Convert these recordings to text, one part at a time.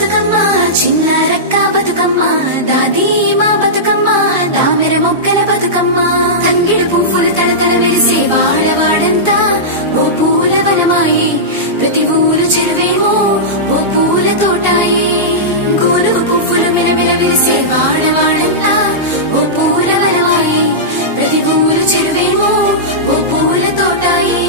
బతుకమ్మ చిన్న రక్క బతుకమ్మ దాది మా బతుకమ్మ దామెర మొక్కల బతుకమ్మ తంగిడు పువ్వులు తడతడ వెలిసే వాడవాడంతా ఓ పూల వనమాయే ప్రతి ఊరు చెరువేమో ఓ పూల తోటాయే గోనుగు పువ్వులు మిలమిల వెలిసే వాడవాడంతా ఓ పూల వనమాయే ప్రతి ఊరు చెరువేమో ఓ పూల తోటాయే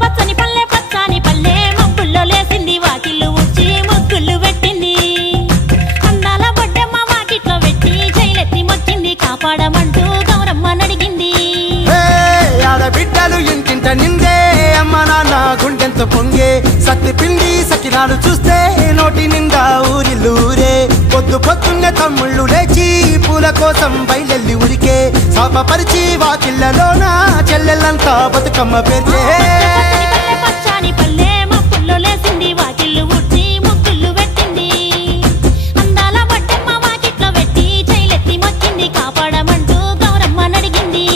పచ్చని పల్లె పచ్చని పల్లె మబ్బుల్లో లేసింది వాకిళ్ళు ఉచ్చి ముగ్గులు పెట్టింది అందాల బొడ్డమ్మ వాకిట్లో పెట్టి జైలెత్తి మొచ్చింది కాపాడమంటూ గౌరమ్మ నడిగింది ఆడబిడ్డలు ఇంటింట నిందే అమ్మ నాన్న గుండెంత పొంగే సత్తి పిండి సకినాలు చూస్తే నోటి నిండా ఊరిల్లూరే పొద్దు పొద్దున్నే తమ్ముళ్ళు లేచి పూల కోసం బయలెల్లి ఉరికే శాపపరిచి వాకిళ్ళలోన చెల్లెళ్ళంతా బతుకమ్మ పేర్చే పచ్చని పల్లె మబ్బుల్లో లేసింది వాకిళ్ళు ఉచ్చి ముగ్గులు పెట్టింది అందాల బొడ్డమ్మ వాకిట్లో పెట్టి జైలెత్తి మొచ్చింది కాపాడమంటూ గౌరమ్మ నడిగింది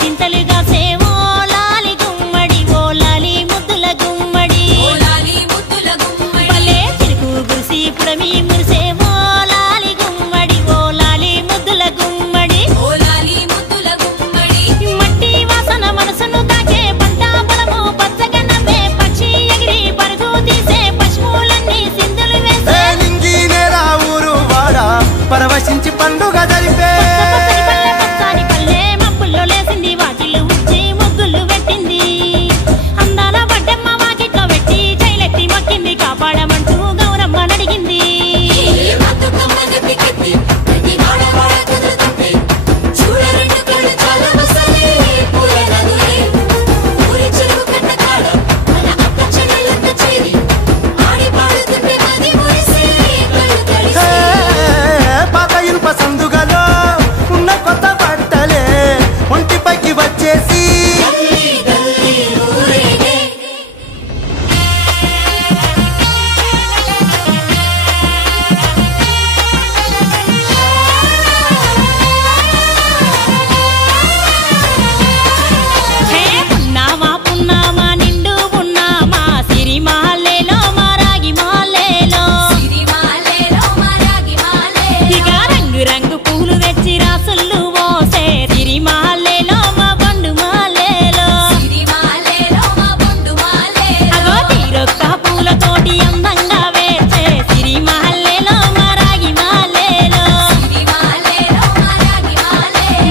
సింతలుగా సేవో లాలి గుమ్మడి ఓ లాలి ముద్దుల గుమ్మడి భలే చిరుకు గురిసి పుడమి మురిసేవో లాలి గుమ్మడి ఓ లాలి ముద్దుల గుమ్మడి మట్టి వాసన మనసును తాకే పంట బలము పచ్చగా నవ్వే పక్షి ఎగిరి పరుగు తీసే పశువులన్నీ సింధులు వేసే నింగి నేల ఊరు వాడ పరవశించి పండుగ జరిపే పచ్చని పల్లె మబ్బుల్లో లేసింది వాకిళ్ళు ఉచ్చి ముగ్గులు పెట్టింది అందాల బొడ్డమ్మ వాకిట్లో పెట్టి జైలెత్తి మొక్కింది కాపాడమంటూ గౌరమ్మ నడిగింది పాత ఇనుప సందుగలో ఉన్న కొత్త బట్టలే ఒంటిపైకి వచ్చేసి పున్నామా పున్నామా నిండు పున్నామా సిరి మాలేలో మా రాగి మాలేలో ఇక రంగు రంగు పూలు తెచ్చి రాసులు పోసే సిరి మాలేలో మా పండు మాలేలో అగో తీరొక్క పూలతోటి అందంగా వేసే సిరి మాలేలో మా రాగి మాలేలో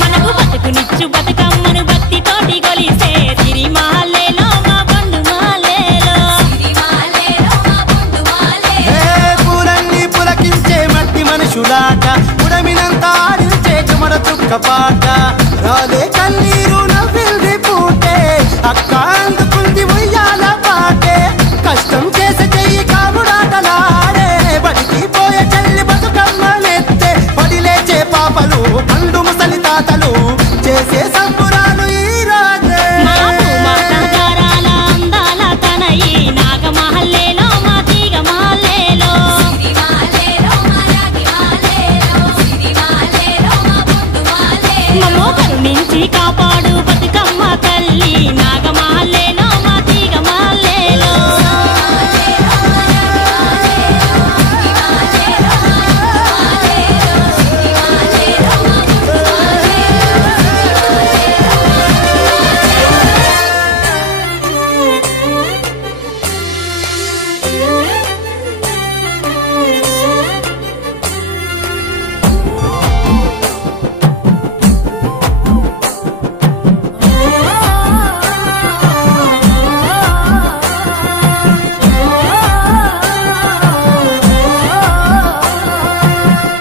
మనకు బతుకునిచ్చు బతుకమ్మను భక్తితోటి కొలిసే సిరి మాలేలో మా పండు మాలేలో పూలన్నీ పులకించే మట్టి మనుషులాట ఉడమినంత ఆడించే చుమర చుక్క పాట రాలే కన్నీరు నవ్వింది పూటే అక్క అందుకుంది ఉయ్యాల పాటే కష్టం చేసే చెయ్యి కాముడాటలాడే బడికి పోయే చెల్లి బతుకమ్మనెత్తే పడి లేచే పాపలు పండు ముసలి తాతలు చేసే సంబురాలు ఈ రోజే మా భూమాత గారాల అందాల తనయి నాగమహల్లేలో మా తీగ మహల్లేలో మమ్మో కరుణించి కాపాడు బతుకమ్మ తల్లి నాగమహల్లేలో మా తీగ మహల్లేలో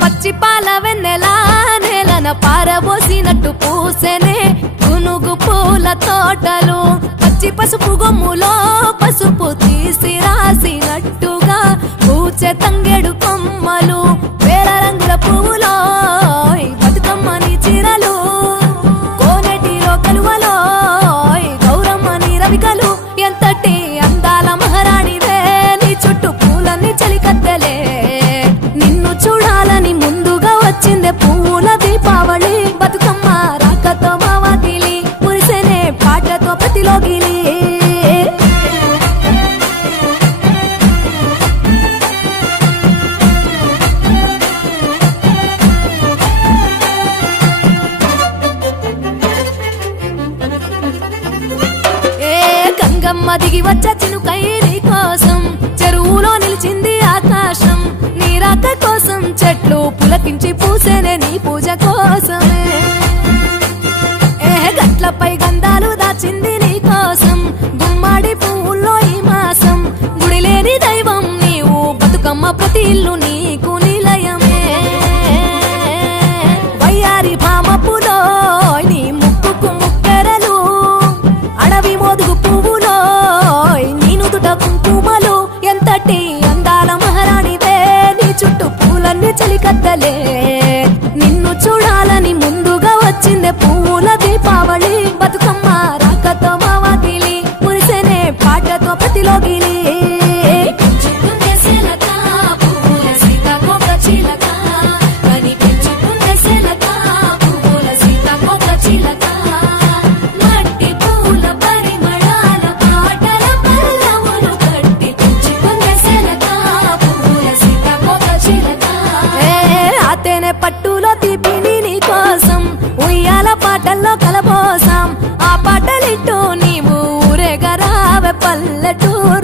పచ్చిపాల వెన్నెలా నేలన పారబోసినట్టు పూసెనే గునుగు పూల తోటలు పచ్చి పసుపు గొమ్ములో పసుపు తీసి రాసినట్టుగా పూచె తంగెడు కొమ్మలు వేల రంగుల పువ్వులో బతుకమ్మని చిరలు పువ్వుల దీపావళి బతుకమ్మ రాకతో మా వాకిలి మురిసెనే పాటతో ప్రతిలోగిలి గంగమ్మ దిగి వచ్చ చినుకై నీ కోసం చెరువులో నిలిచింది ఆకాశం నీ రాక కోసం చెట్లు పులకించి పూసేనే నీ పూజ కోసమే గట్లపై గంధాలు దాచింది నీ కోసం గుమ్మాడి పువ్వుల్లో ఈ మాసం గుడి లేని దైవం నీవు బతుకమ్మ ప్రతి ఇల్లు నీకు నిలయమే వయ్యారి భామపులో నీ ముక్కుకు ముక్కెరలు అడవి మోదుగు పువ్వులో నీను దుట కుంకుమలు ఎంతటి అందాల మహారాణివే నీ చుట్టూ పూలన్నీ చలికత్తలే నిన్ను చూడాలని ముందుగా వచ్చిందే పువ్వుల దీపావళి బతుకమ్మ రాకతో మా వాకిలి మురిసెనే పాటతో ప్రతిలోగిలి పట్టులో తీపిని నీ కోసం ఉయ్యాల పాటల్లో కలబోసాం ఆ పాటలిట్టు నీవు ఊరేగరావే పల్లెటూరు